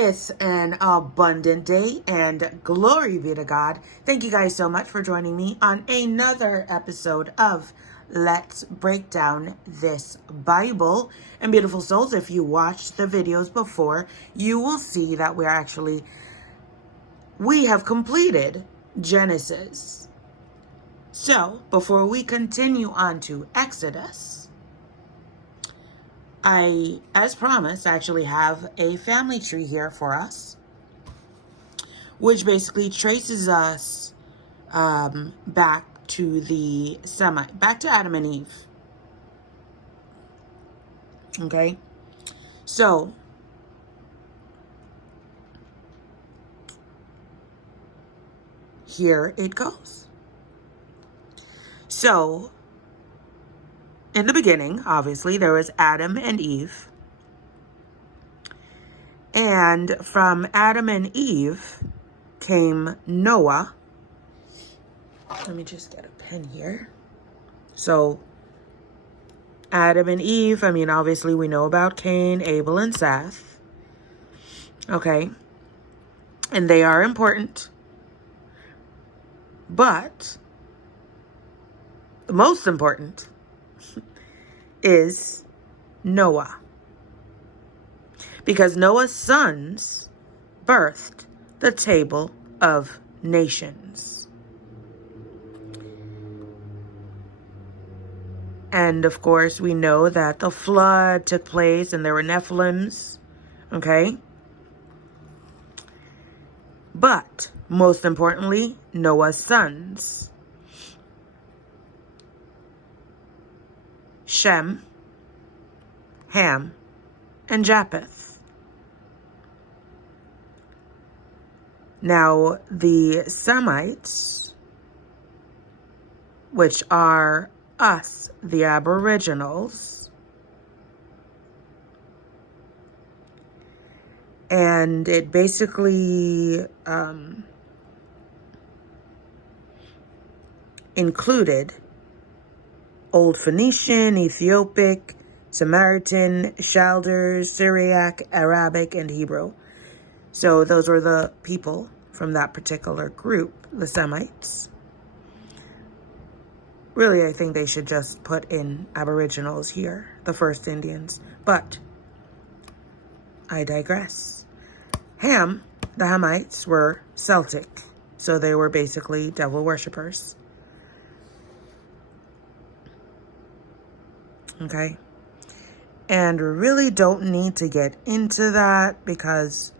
It's an abundant day and glory be to God. Thank you guys so much for joining me on another episode of Let's Break Down This Bible. And beautiful souls, if you watched the videos before, you will see that we have completed Genesis. So before we continue on to Exodus, I, as promised, actually have a family tree here for us, which basically traces us back to back to Adam and Eve. Okay, so here it goes. So in the beginning, obviously, there was Adam and Eve. And from Adam and Eve came Noah. Let me just get a pen here. So Adam and Eve, obviously we know about Cain, Abel, and Seth. Okay. And they are important. But the most important is Noah. Because Noah's sons birthed the table of nations. And of course, we know that the flood took place and there were Nephilims. Okay? But most importantly, Noah's sons: Shem, Ham, and Japheth. Now, the Semites, which are us, the Aboriginals, and it basically included Old Phoenician, Ethiopic, Samaritan, Chalders, Syriac, Arabic, and Hebrew. So those were the people from that particular group, the Semites. Really, I think they should just put in Aboriginals here, the first Indians. But I digress. Ham, the Hamites, were Celtic. So they were basically devil worshippers. Okay? And really don't need to get into that because,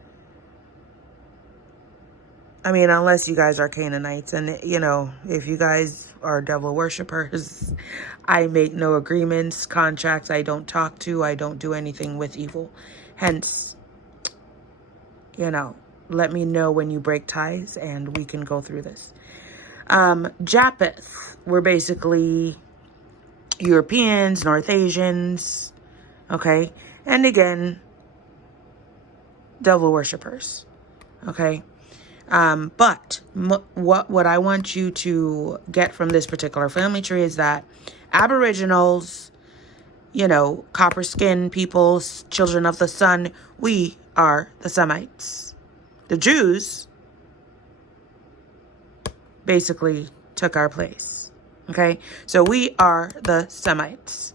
unless you guys are Canaanites, and if you guys are devil worshippers, I make no agreements, contracts, I don't talk to, I don't do anything with evil. Hence, let me know when you break ties and we can go through this. Japheth were basically Europeans, North Asians, okay? And again, devil worshippers, okay? But what I want you to get from this particular family tree is that Aboriginals, copper skin peoples, children of the sun, we are the Semites. The Jews basically took our place. Okay, so we are the Semites.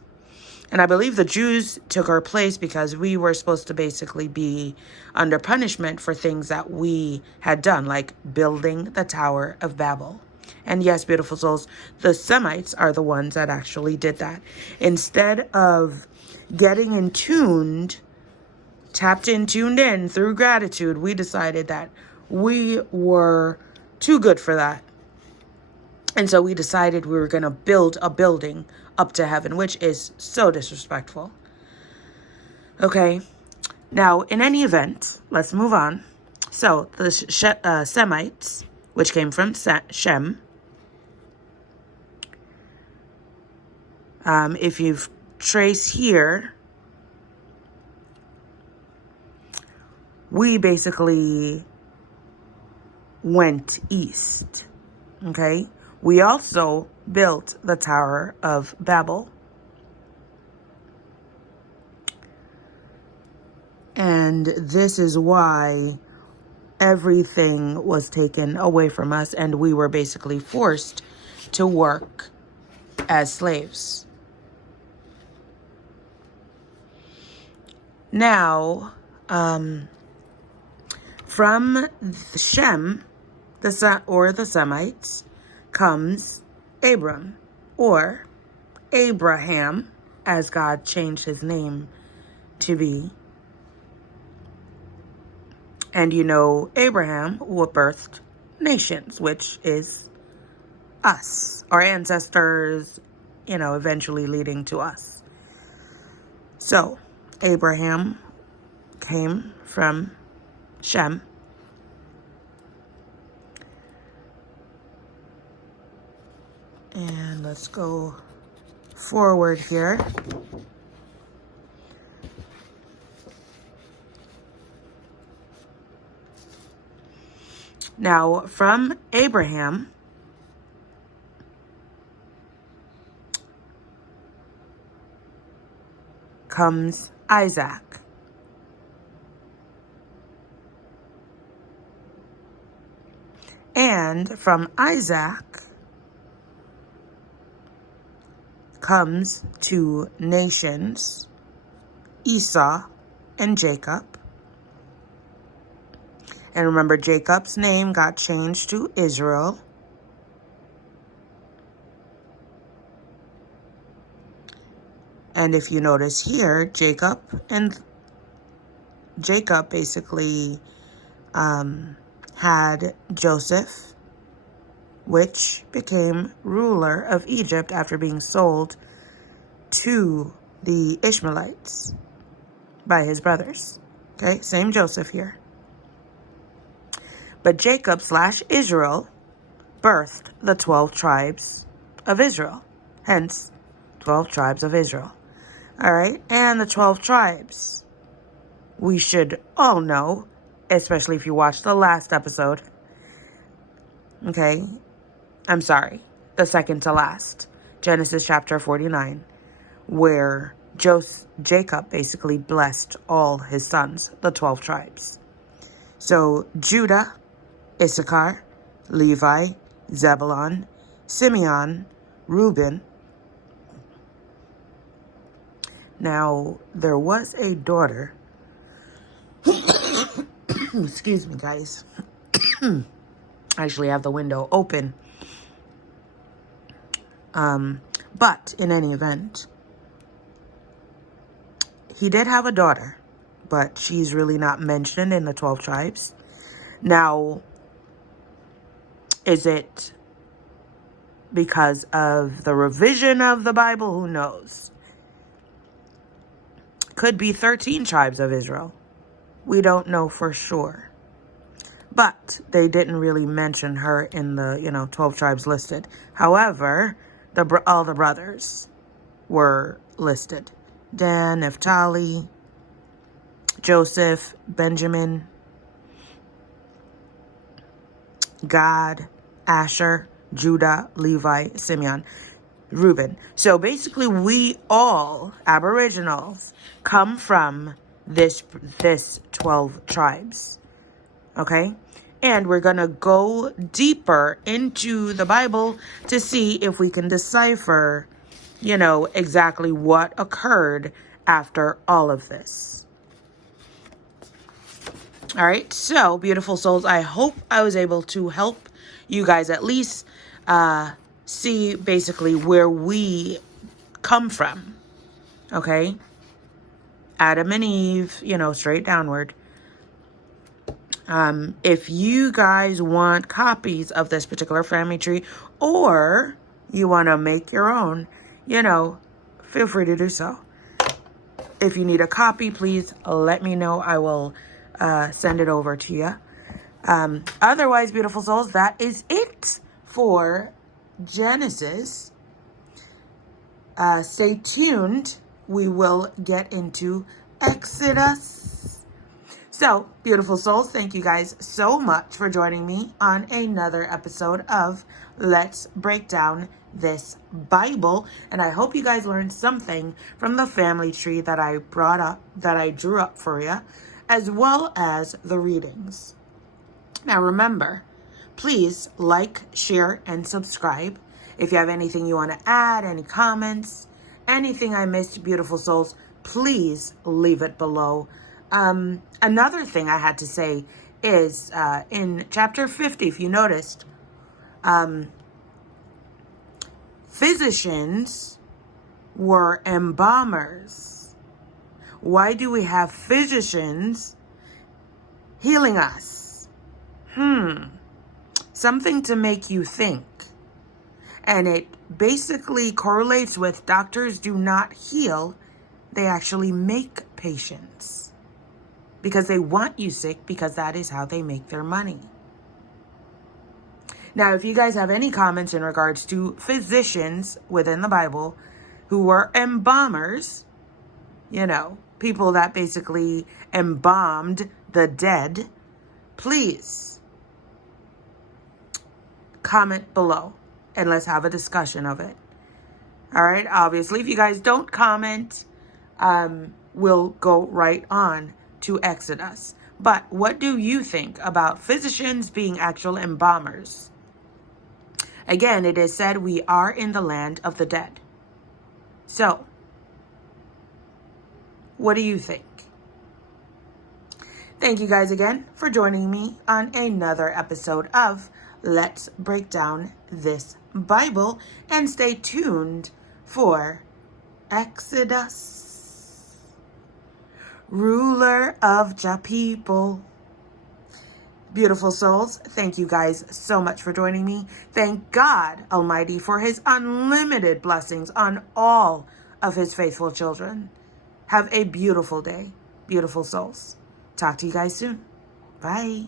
And I believe the Jews took our place because we were supposed to basically be under punishment for things that we had done, like building the Tower of Babel. And yes, beautiful souls, the Semites are the ones that actually did that. Instead of getting tapped in, tuned in through gratitude, we decided that we were too good for that. And so we decided we were going to build a building up to heaven, which is so disrespectful. Okay. Now, in any event, let's move on. So the Semites, which came from Shem, if you trace here, we basically went east. Okay. We also built the Tower of Babel. And this is why everything was taken away from us, and we were basically forced to work as slaves. Now, from Shem, the Semites, comes Abram, or Abraham, as God changed his name to be. And Abraham birthed nations, which is us, our ancestors, eventually leading to us. So, Abraham came from Shem. And let's go forward here. Now, from Abraham comes Isaac. And from Isaac comes two nations, Esau and Jacob. And remember, Jacob's name got changed to Israel. And if you notice here, Jacob basically had Joseph, which became ruler of Egypt after being sold to the Ishmaelites by his brothers. Okay, same Joseph here. But Jacob / Israel birthed the 12 tribes of Israel. Hence, 12 tribes of Israel. All right, and the 12 tribes, we should all know, especially if you watched the last episode. Okay, I'm sorry, the second to last, Genesis chapter 49, where Jacob basically blessed all his sons, the 12 tribes. So Judah, Issachar, Levi, Zebulun, Simeon, Reuben. Now, there was a daughter. Excuse me, guys. I actually have the window open. But in any event, he did have a daughter, but she's really not mentioned in the 12 tribes. Now, is it because of the revision of the Bible? Who knows? Could be 13 tribes of Israel. We don't know for sure. But they didn't really mention her in the, 12 tribes listed. However, all the brothers were listed. Dan, Naphtali, Joseph, Benjamin, Gad, Asher, Judah, Levi, Simeon, Reuben. So basically, we all, aboriginals, come from this 12 tribes. Okay? And we're going to go deeper into the Bible to see if we can decipher, exactly what occurred after all of this. All right, so beautiful souls, I hope I was able to help you guys at least see basically where we come from. Okay? Adam and Eve, straight downward. If you guys want copies of this particular family tree, or you want to make your own, feel free to do so. If you need a copy, please let me know. I will send it over to you. Otherwise, beautiful souls, that is it for Genesis. Stay tuned. We will get into Exodus. So, beautiful souls, thank you guys so much for joining me on another episode of Let's Break Down This Bible. And I hope you guys learned something from the family tree that I drew up for you. as well as the readings. Now remember, please like, share, and subscribe. If you have anything you want to add, any comments, anything I missed, beautiful souls, please leave it below. Another thing I had to say is in chapter 50, if you noticed, physicians were embalmers. Why do we have physicians healing us? Something to make you think. And it basically correlates with doctors do not heal. They actually make patients. Because they want you sick, because that is how they make their money. Now, if you guys have any comments in regards to physicians within the Bible who were embalmers, people that basically embalmed the dead, please comment below and let's have a discussion of it. All right. Obviously, if you guys don't comment, we'll go right on to Exodus. But what do you think about physicians being actual embalmers? Again, it is said we are in the land of the dead. So, what do you think? Thank you guys again for joining me on another episode of Let's Break Down This Bible, and stay tuned for Exodus. Ruler of Jah people. Beautiful souls, thank you guys so much for joining me. Thank God Almighty for his unlimited blessings on all of his faithful children. Have a beautiful day, beautiful souls. Talk to you guys soon. Bye.